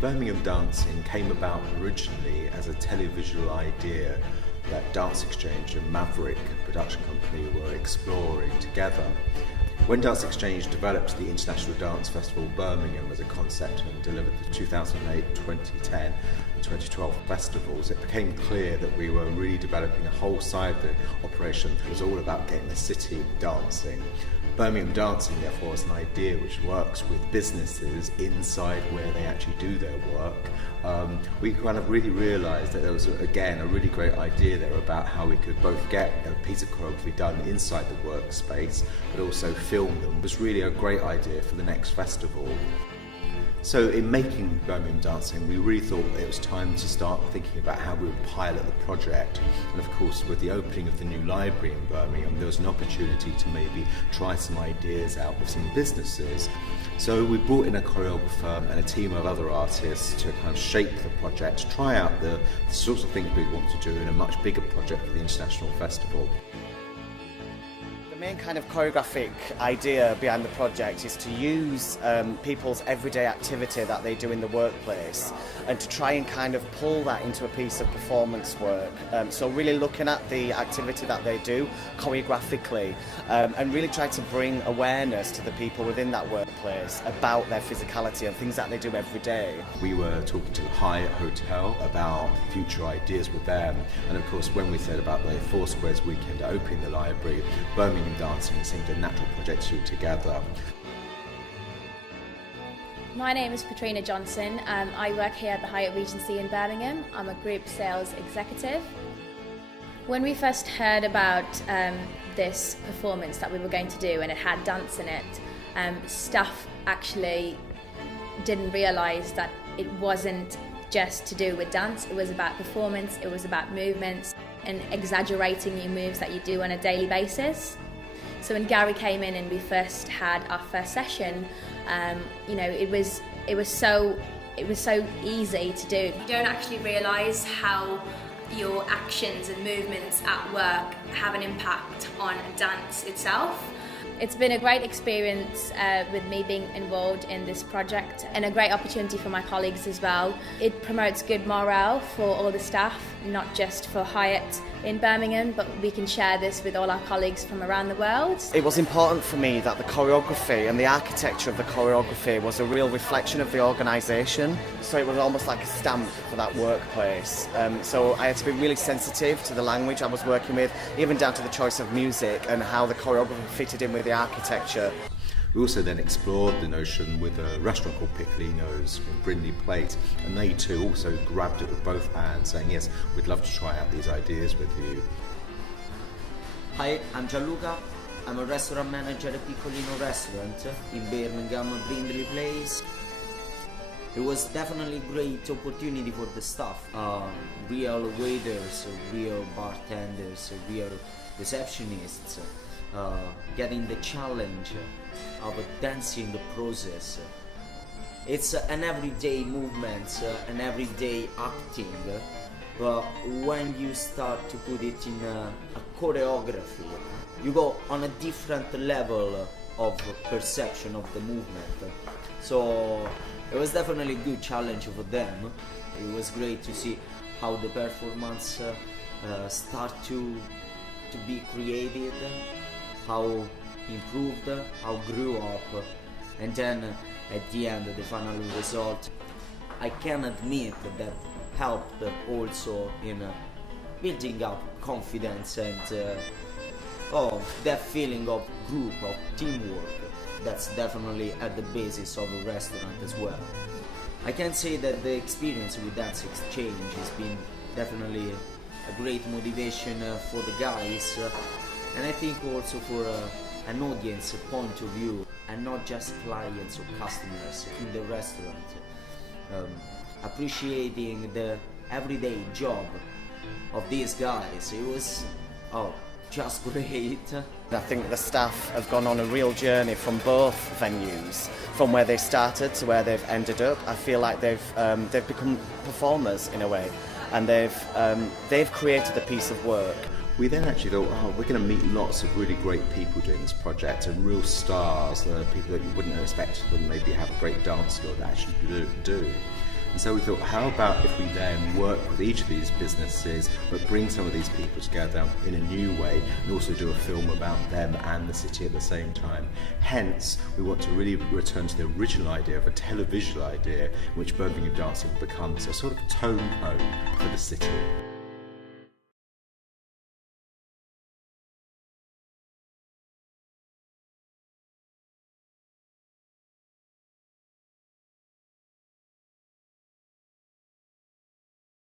Birmingham Dancing came about originally as a televisual idea that Dance Exchange and Maverick production company were exploring together. When Dance Exchange developed the International Dance Festival Birmingham as a concept and delivered the 2008, 2010 and 2012 festivals, it became clear that we were really developing a whole side of the operation that was all about getting the city dancing. Birmingham Dancing, therefore, is an idea which works with businesses inside where they actually do their work. We kind of really realised that there was, again, a really great idea there about how we could both get a piece of choreography done inside the workspace, but also film them. It was really a great idea for the next festival. So in making Birmingham Dancing, we really thought that it was time to start thinking about how we would pilot the project. And of course, with the opening of the new library in Birmingham, there was an opportunity to maybe try some ideas out with some businesses. So we brought in a choreographer and a team of other artists to kind of shape the project, try out the sorts of things we'd want to do in a much bigger project for the International Festival. The main kind of choreographic idea behind the project is to use people's everyday activity that they do in the workplace and to try and kind of pull that into a piece of performance work. So really looking at the activity that they do choreographically and really try to bring awareness to the people within that workplace about their physicality and things that they do every day. We were talking to the Hyatt Hotel about future ideas with them, and of course when we said about the Four Squares weekend opening the library, Birmingham Dancing seemed a natural project to do together. My name is Katrina Johnson. I work here at the Hyatt Regency in Birmingham. I'm a group sales executive. When we first heard about this performance that we were going to do and it had dance in it, staff actually didn't realise that it wasn't just to do with dance. It was about performance, it was about movements and exaggerating your moves that you do on a daily basis. So when Gary came in and we first had our first session, it was so easy to do. You don't actually realise how your actions and movements at work have an impact on dance itself. It's been a great experience with me being involved in this project and a great opportunity for my colleagues as well. It promotes good morale for all the staff, not just for Hyatt in Birmingham, but we can share this with all our colleagues from around the world. It was important for me that the choreography and the architecture of the choreography was a real reflection of the organisation. So it was almost like a stamp for that workplace. So I had to be really sensitive to the language I was working with, even down to the choice of music and how the choreography fitted in with the architecture. We also then explored the notion with a restaurant called Piccolino's in Brindley Place, and they too also grabbed it with both hands, saying, yes, we'd love to try out these ideas with you. Hi, I'm Luca. I'm a restaurant manager at Piccolino Restaurant in Birmingham, Brindley Place. It was definitely a great opportunity for the staff. Real waiters, real bartenders, real receptionists. Getting the challenge of a dancing process. It's an everyday movement, an everyday acting, but when you start to put it in a choreography, you go on a different level of perception of the movement. So it was definitely a good challenge for them. It was great to see how the performance start to be created, how improved, how grew up, and then at the end, the final result, I can admit that helped also in building up confidence and that feeling of group, of teamwork. That's definitely at the basis of a restaurant as well. I can say that the experience with Dance Exchange has been definitely a great motivation for the guys, and I think also for an audience point of view, and not just clients or customers in the restaurant, appreciating the everyday job of these guys. It was just great. I think the staff have gone on a real journey from both venues, from where they started to where they've ended up. I feel like they've become performers in a way, and they've created a piece of work. We then actually thought, we're going to meet lots of really great people doing this project, and real stars, people that you wouldn't have expected them maybe have a great dance skill that actually do. And so we thought, how about if we then work with each of these businesses, but bring some of these people together in a new way, and also do a film about them and the city at the same time. Hence, we want to really return to the original idea of a televisual idea, in which Birmingham Dancing becomes a sort of tone code for the city.